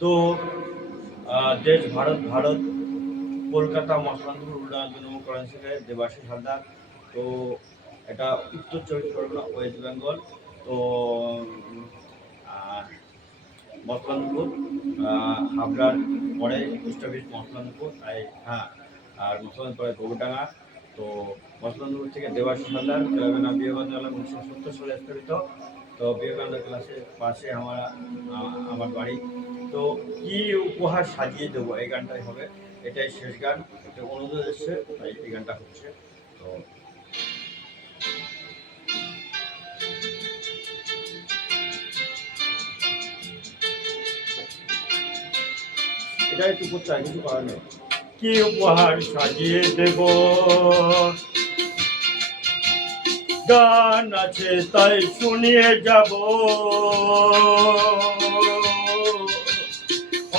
তো দেশ ভারত কলকাতা মসলানপুর উন্নয়ন তৃণমূল কংগ্রেস থেকে দেবাশিস হালদার। তো এটা উত্তর চব্বিশ পরগনা, ওয়েস্ট বেঙ্গল। তো মসলানপুর হাবড়ার পরে পোস্ট অফিস মসলানপুর, হ্যাঁ, আর মসলানপুর পরে গৌরডাঙ্গা। তো মসলানপুর থেকে দেবাশিস হালদার, তেলেঙ্গানা বিবেকানন্দ 1970 সালে স্থাপিত। তো বিবেকানন্দ ক্লাসের পাশে আমার বাড়ি। তো কি উপহার সাজিয়ে দেবো, এই গানটাই হবে। এটাই শেষ গান, একটা অনুরোধ এসছে, তাই এই গানটা হচ্ছে। তো এটাই টুকু চাই, কিছু করার নেই। কি উপহার সাজিয়ে দেব, গান আছে তাই শুনিয়ে যাব,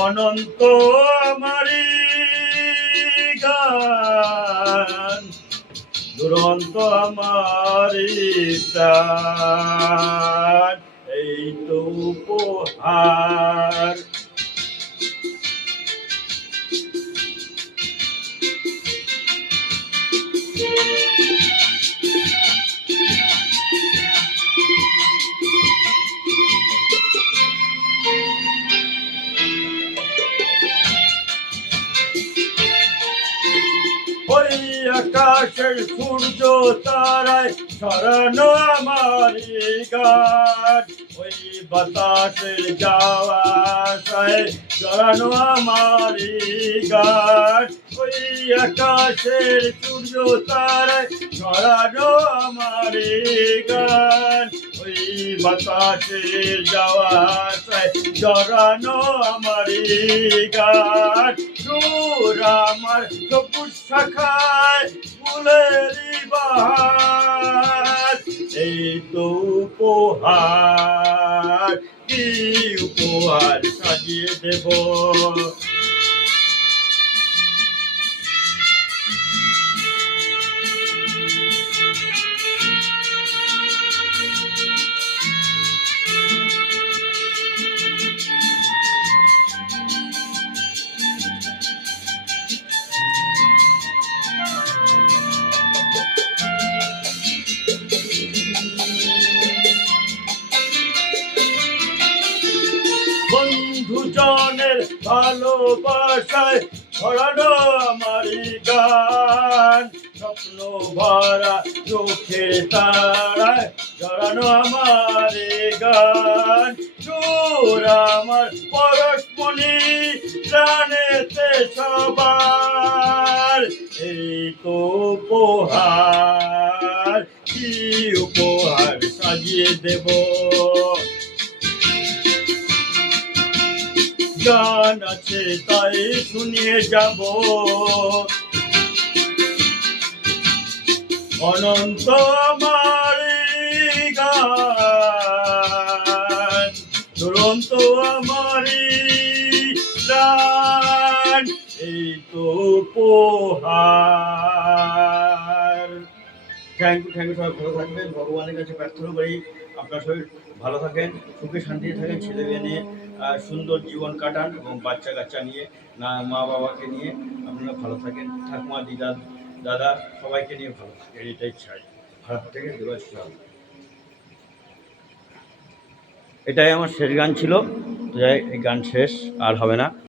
অনন্ত আমারি গান, দুরন্ত আমারি প্রাণ, এই তো উপহার। ওই আকাশের সূর্য তারায় ছড়ানো আমারি গান, ওই বাতাসের যাওয়া আশায় ছড়ানো আমারি গান, ওই আকাশের সূর্য তারায় ছড়ানো আমারি গান, ওই বাতাসের যাওয়া আশায় ছড়ানো আমারি গান। সুর আমার সবুজ শাখায় ফুলেরই বাহার, এই তো উপহার। কি উপহার সাজিয়ে দেব, বন্ধুজনের ভালোবাসায় ছড়ানো আমারি গান, স্বপ্ন ভরা চোখের তারায় জড়ানো আমারি গান, সুর আমার পরশমণি প্রাণেতে সবার, এই তো উপহার। কি উপহার সাজিয়ে দেব, গান আছে তাই শুনিয়ে যাব, অনন্ত আমারি গান, দুরন্ত আমারি প্রাণ, এই তো উপহার। থ্যাংক ইউ, সবাই ভালো থাকবেন। ভগবানের কাছে প্রার্থনা করি আপনার শরীর ভালো থাকেন, সুখে শান্তিতে থাকেন, ছেলে মেয়ে নিয়ে সুন্দর জীবন কাটান, এবং বাচ্চা কাচ্চা নিয়ে, মা বাবাকে নিয়ে আপনারা ভালো থাকেন, ঠাকুমা দিদা দাদা সবাইকে নিয়ে ভালো থাকেন, এটাই চাই। ভারত থেকে দেবাশিস হালদার। এটাই আমার শেষ গান ছিল। এই গান শেষ, আর হবে না।